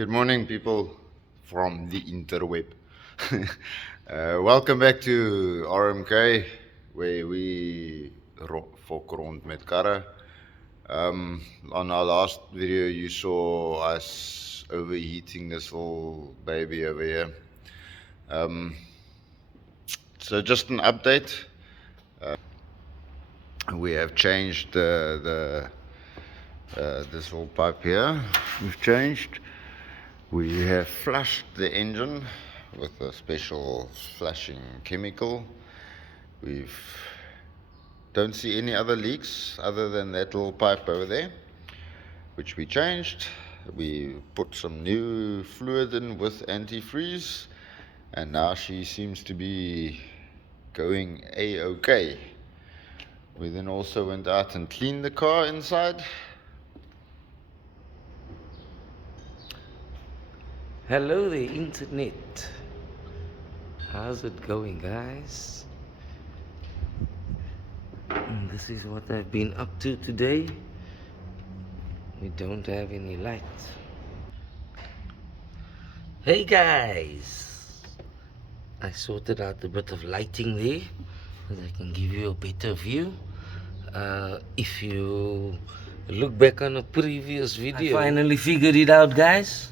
Good morning, people from the interweb. Welcome back to RMK, where we fok rond met karre. On our last video, you saw us overheating this little baby over here. So just an update. We have changed this little pipe here. We've changed. We have flushed the engine with a special flushing chemical. Don't see any other leaks other than that little pipe over there, which we changed. We put some new fluid in with antifreeze, and now she seems to be going a-okay. We then also went out and cleaned the car inside. Hello there, internet. How's it going, guys? This is what I've been up to today. We don't have any light. Hey guys, I sorted out a bit of lighting there so that I can give you a better view. If you look back on a previous video, I finally figured it out, guys.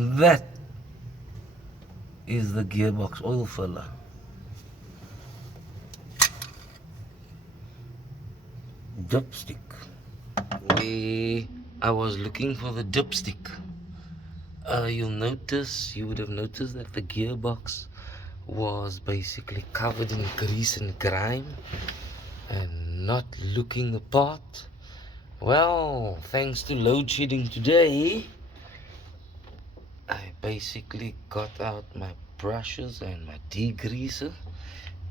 That is the gearbox oil filler. Dipstick. I was looking for the dipstick. You would have noticed that the gearbox was basically covered in grease and grime and not looking the part. Well, thanks to load shedding today, I basically got out my brushes and my degreaser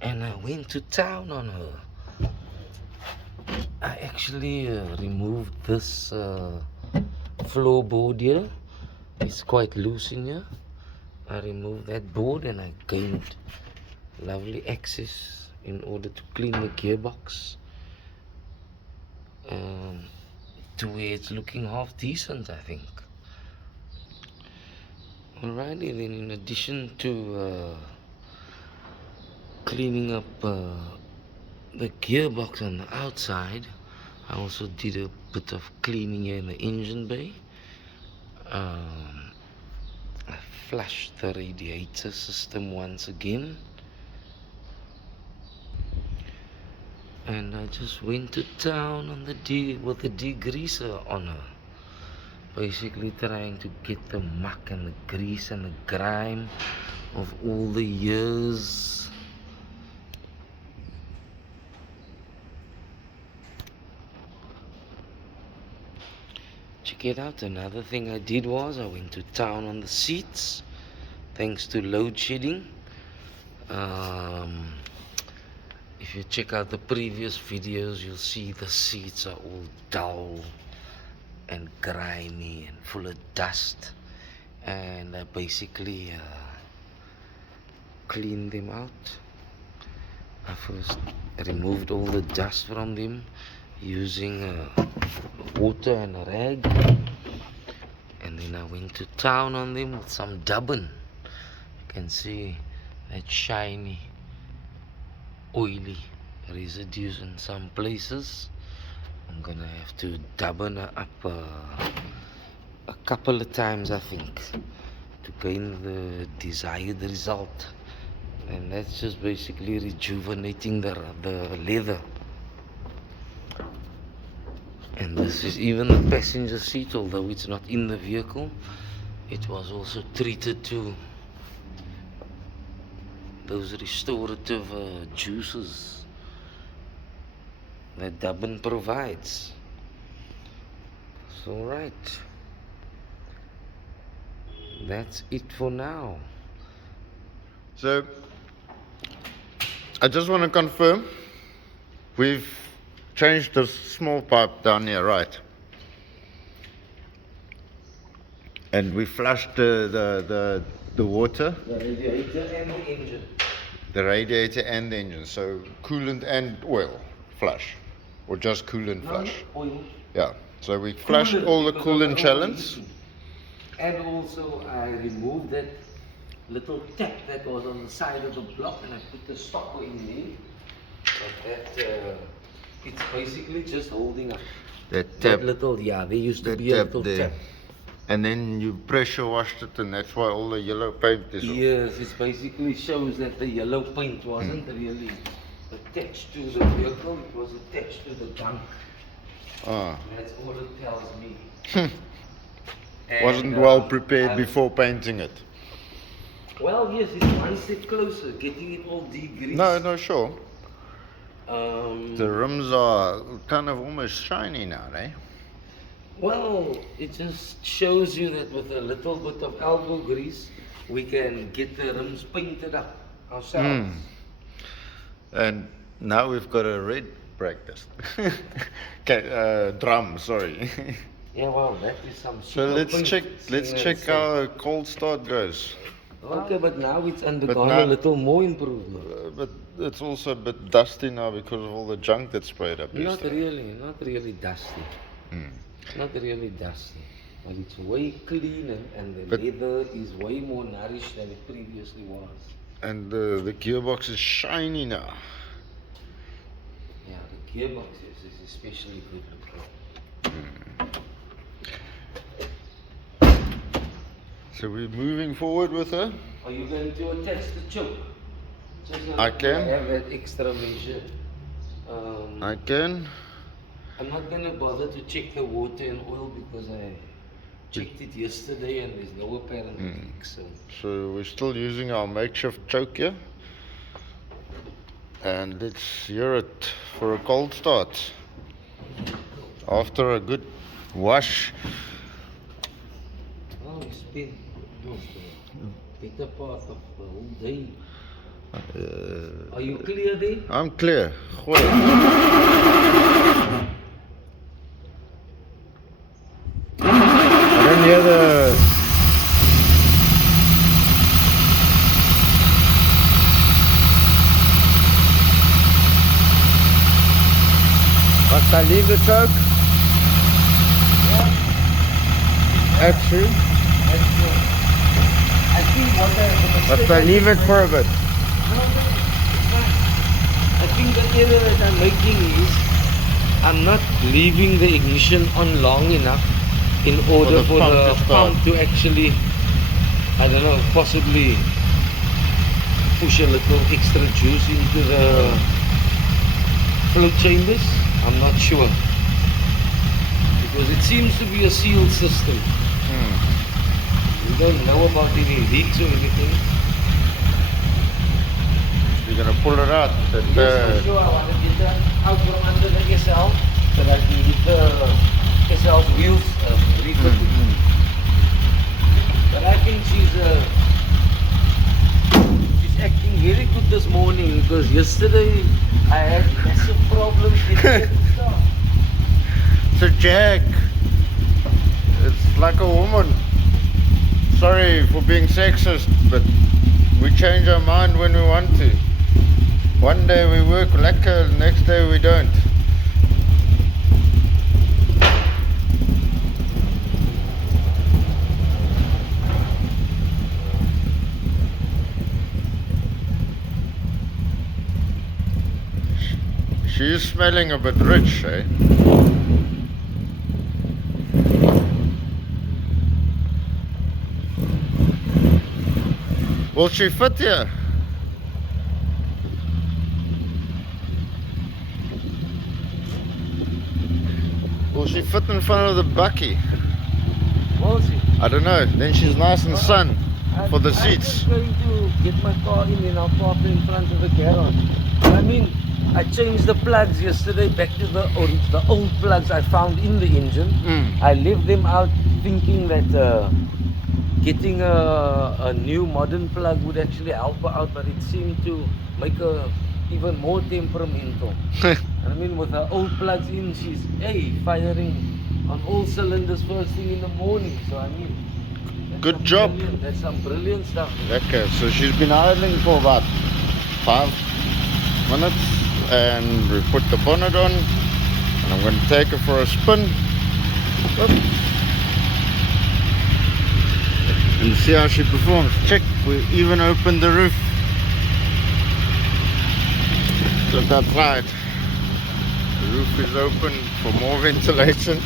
and I went to town on her. I actually removed this floorboard here. It's quite loose in here. I removed that board and I gained lovely access in order to clean the gearbox to where it's looking half decent, I think. Alrighty then, in addition to cleaning up the gearbox on the outside, I also did a bit of cleaning here in the engine bay. I flushed the radiator system once again, and I just went to town on with the degreaser on her, basically trying to get the muck and the grease and the grime of all the years. Check it out. Another thing I did was I went to town on the seats, thanks to load shedding. If you check out the previous videos, you'll see the seats are all dull and grimy and full of dust, and I basically cleaned them out. I first removed all the dust from them using water and a rag, and then I went to town on them with some dubbin. You can see that shiny, oily residues in some places. I'm gonna have to dubbin her up a couple of times, I think, to gain the desired result, and that's just basically rejuvenating the leather. And this is even the passenger seat, although it's not in the vehicle. It was also treated to those restorative juices that dubbin provides. So right, that's it for now. So I just want to confirm, we've changed the small pipe down here, right? And we flushed the water. The radiator and the engine. The radiator and the engine. So coolant and oil flush, or just coolant flush? Oil. Yeah. So we flushed all the coolant channels. And also I removed that little tap that was on the side of the block and I put the stopper in there. But that, it's basically just holding up. That tap. That little, yeah, there used to That be a tap little there. tap. And then you pressure washed it, and that's why all the yellow paint is off. Yes, it basically shows that the yellow paint wasn't really attached to the vehicle, it was attached to the gunk. Ah. That's all it tells me. Wasn't well prepared before painting it. Well, yes, it's one step closer, getting it all degreased. No, sure. The rims are kind of almost shiny now, eh? Well, it just shows you that with a little bit of elbow grease, we can get the rims painted up ourselves. And now we've got a red brake disc. Drum, sorry. Yeah, well, that is some So let's check how a cold start goes. Okay, but now it's undergone a little more improvement. But it's also a bit dusty now because of all the junk that's sprayed up. Not really dusty. Not really dusty. But it's way cleaner and the leather is way more nourished than it previously was. And the gearbox is shiny now. Yeah, the gearbox is especially good looking. So we're moving forward with her. Are you going to attach the choke? I can. Have that extra measure. I can. I'm not going to bother to check the water and oil because I checked it yesterday and there's no apparent leak. So we're still using our makeshift choke here. And let's hear it for a cold start. After a good wash. Oh, we spent the better part of the whole day. Are you clear there? I'm clear. Gooi. I don't hear the... Must I leave the choke? Yeah. Actually. I think what the Must I leave it for a bit? No, it's fine. I think the error that I'm making is I'm not leaving the ignition on long enough in order for the pump to actually, I don't know, possibly push a little extra juice into the float chambers. I'm not sure. Because it seems to be a sealed system. We don't know about any leaks or anything. You're gonna pull it out. Yes, for sure. I want to get that out from under the SL so that I can get the SL's wheels refitted. But I think she's acting very good this morning because yesterday I had massive problems getting it to start. It's a Jag. It's like a woman. Sorry for being sexist, but we change our mind when we want to. One day we work lekker, the next day we don't. She's smelling a bit rich, eh? Will she fit here? Will she fit in front of the bucky? Will she? I don't know. Then she's nice and sun for the seats. I'm just going to get my car in and I'll park in front of the garage. I mean, I changed the plugs yesterday back to the old plugs I found in the engine. I left them out thinking that getting a new modern plug would actually help her out, but it seemed to make her even more temperamental. I mean, with her old plugs in, she's firing on all cylinders first thing in the morning. So I mean, good job. That's some brilliant stuff. Okay, so she's been idling for about 5 minutes, and we put the bonnet on, and I'm going to take her for a spin. Oops. and see how she performs. Check, we even opened the roof. Look outside. The roof is open for more ventilation.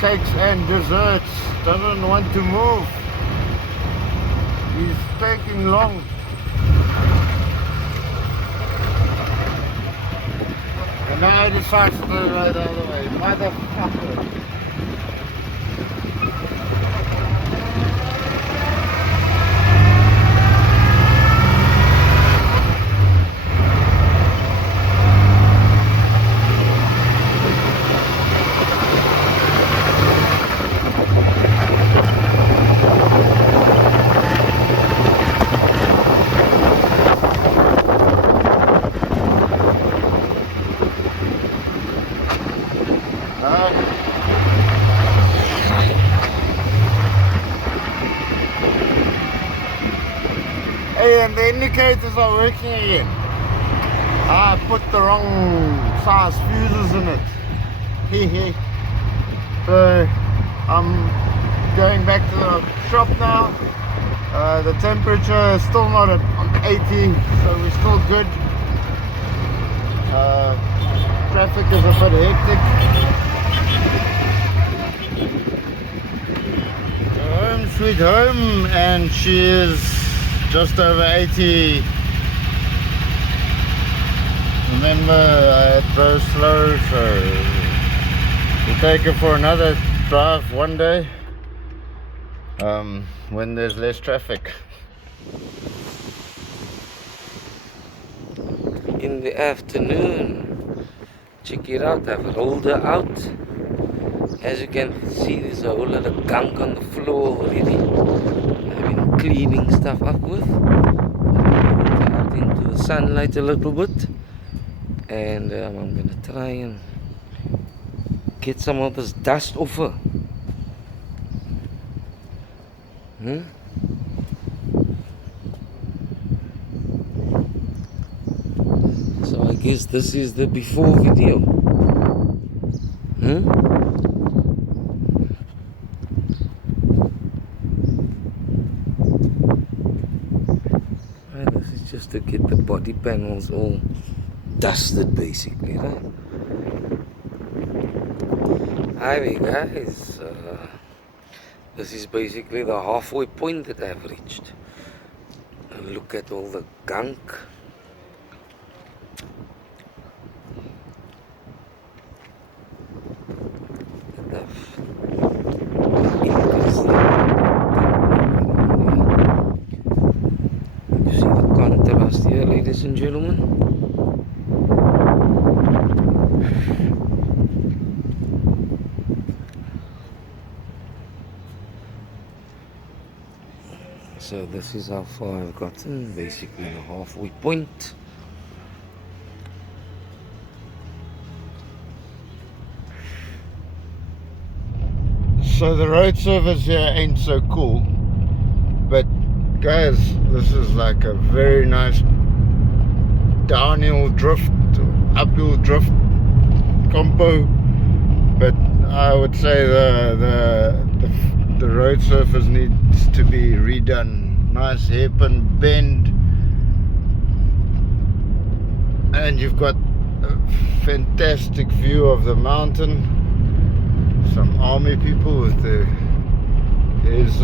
Cakes and desserts, doesn't want to move. He's taking long. And now he decides to go the other way. Motherfucker. Hey, and the indicators are working again. I put the wrong size fuses in it. Hehe. So I'm going back to the shop now. The temperature is still not at 80, so we're still good. Traffic is a bit hectic. Home sweet home, and she is just over 80. Remember, I drove slow, so we'll take her for another drive one day when there's less traffic. In the afternoon, check it out, I've rolled her out. As you can see, there's a whole lot of gunk on the floor already. I've been cleaning stuff up with. I put her out into the sunlight a little bit, and I'm gonna try and get some of this dust off her. So I guess this is the before video. Right, this is just to get the body panels all dusted, basically, right? Hi there, guys. This is basically the halfway point that I've reached. And look at all the gunk. You see the contrast here, ladies and gentlemen? So this is how far I've gotten, basically the halfway point. So the road surface here ain't so cool, but guys, this is like a very nice downhill drift, uphill drift compo. But I would say the road surface needs to be redone. Nice hairpin bend, and you've got a fantastic view of the mountain. Some army people with their There's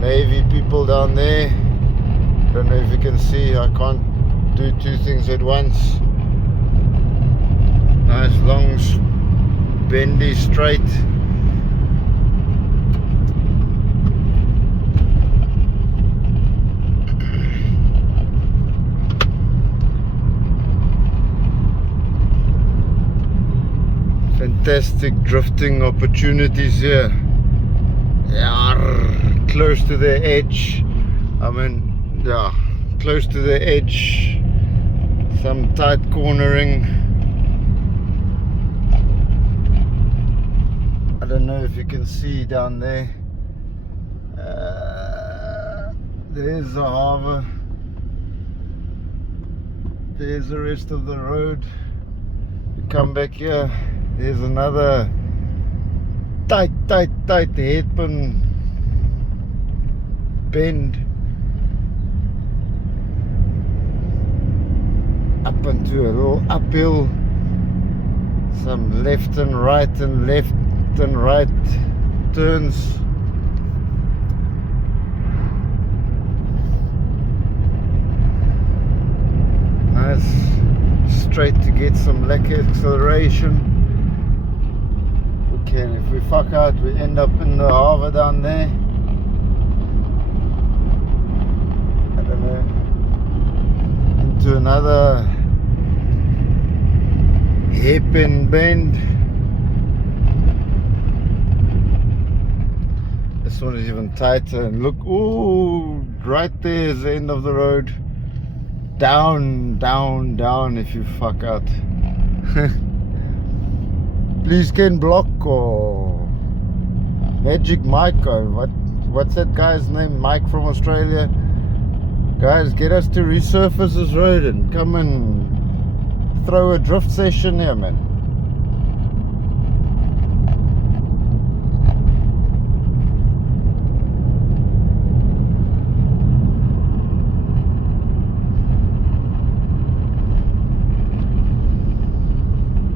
Navy people down there. Don't know if you can see, I can't do two things at once. Nice long bendy straight. Fantastic drifting opportunities here. Yeah, close to the edge. I mean, yeah, close to the edge. Some tight cornering. I don't know if you can see down there. There's the harbour. There's the rest of the road. We come back here. There's another tight hairpin bend up into a little uphill. Some left and right turns. Nice straight to get some lacquer acceleration. Okay, if we fuck out, we end up in the harbour down there. I don't know. Into another hairpin bend. This one is even tighter, and look, ooh, right there is the end of the road. Down if you fuck out. Please Ken Block or Magic Mike or what's that guy's name? Mike from Australia. Guys, get us to resurface this road and come and throw a drift session here, man.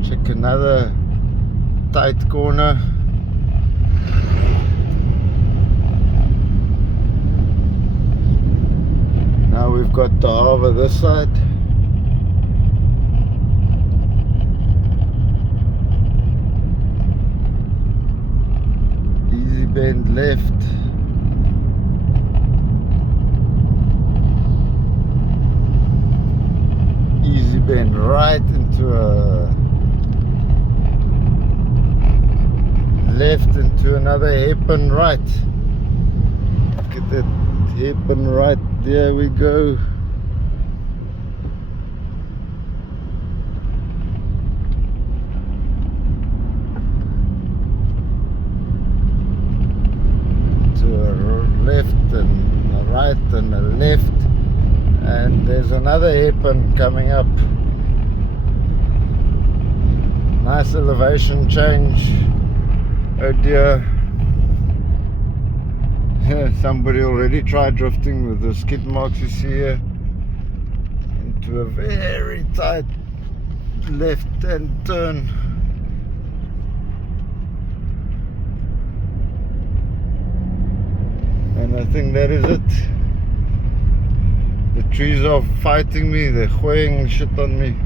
Check another tight corner. Now we've got the harbour this side. Easy bend left. Easy bend right into a left into another hairpin right. Look at that hairpin right, there we go. To a left and a right and a left, and there's another hairpin coming up. Nice elevation change. Oh dear. Somebody already tried drifting with the skid marks you see here into a very tight left hand turn. And I think that is it. The trees are fighting me, they're weighing shit on me.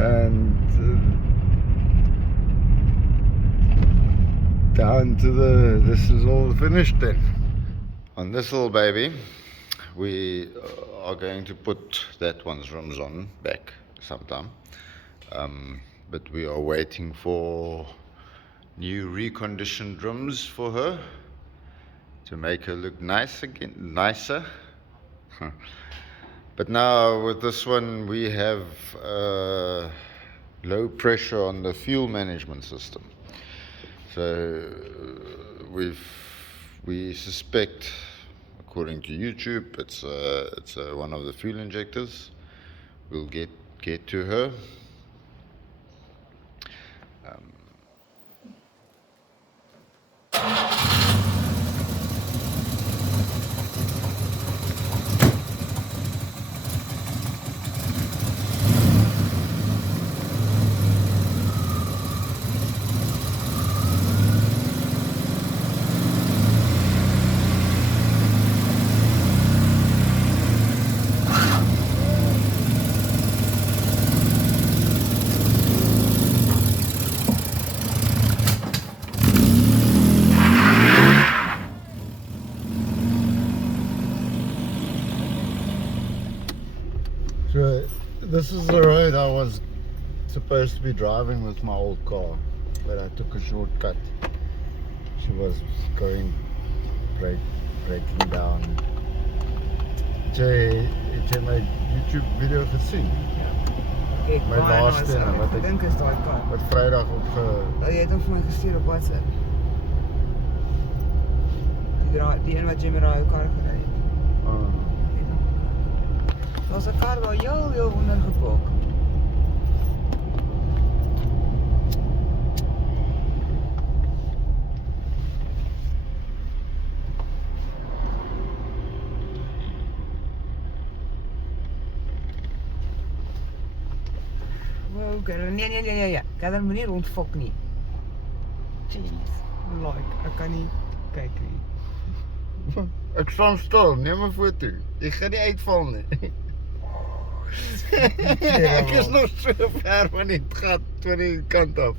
And down to this is all finished then. On this little baby, we are going to put that one's rims on back sometime, but we are waiting for new reconditioned rims for her to make her look nice again, nicer. But now with this one we have low pressure on the fuel management system. So we suspect, according to YouTube, it's one of the fuel injectors. We'll get to her. So this is the road I was supposed to be driving with my old car, but I took a shortcut. She was going breaking down. Het jy my YouTube video gesien? Ek My laaste ene wat ek dink is daai kar. wat Vrydag opge... Jy het hom vir my gestuur op WhatsApp. Die een wat jy met daai kar gery het. Daar's 'n kar waar heel onder gepark. Nee. Kan dan moenie rondfok nie. Jeez. Like, ek kan nie kyk nie. Ek staan stil, neem 'n foto. Jy gaan nie uitval nie. Ek is nog so ver van die gat van die kant af.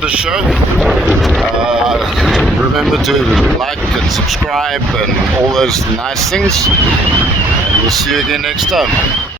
The show. Remember to like and subscribe and all those nice things. And we'll see you again next time.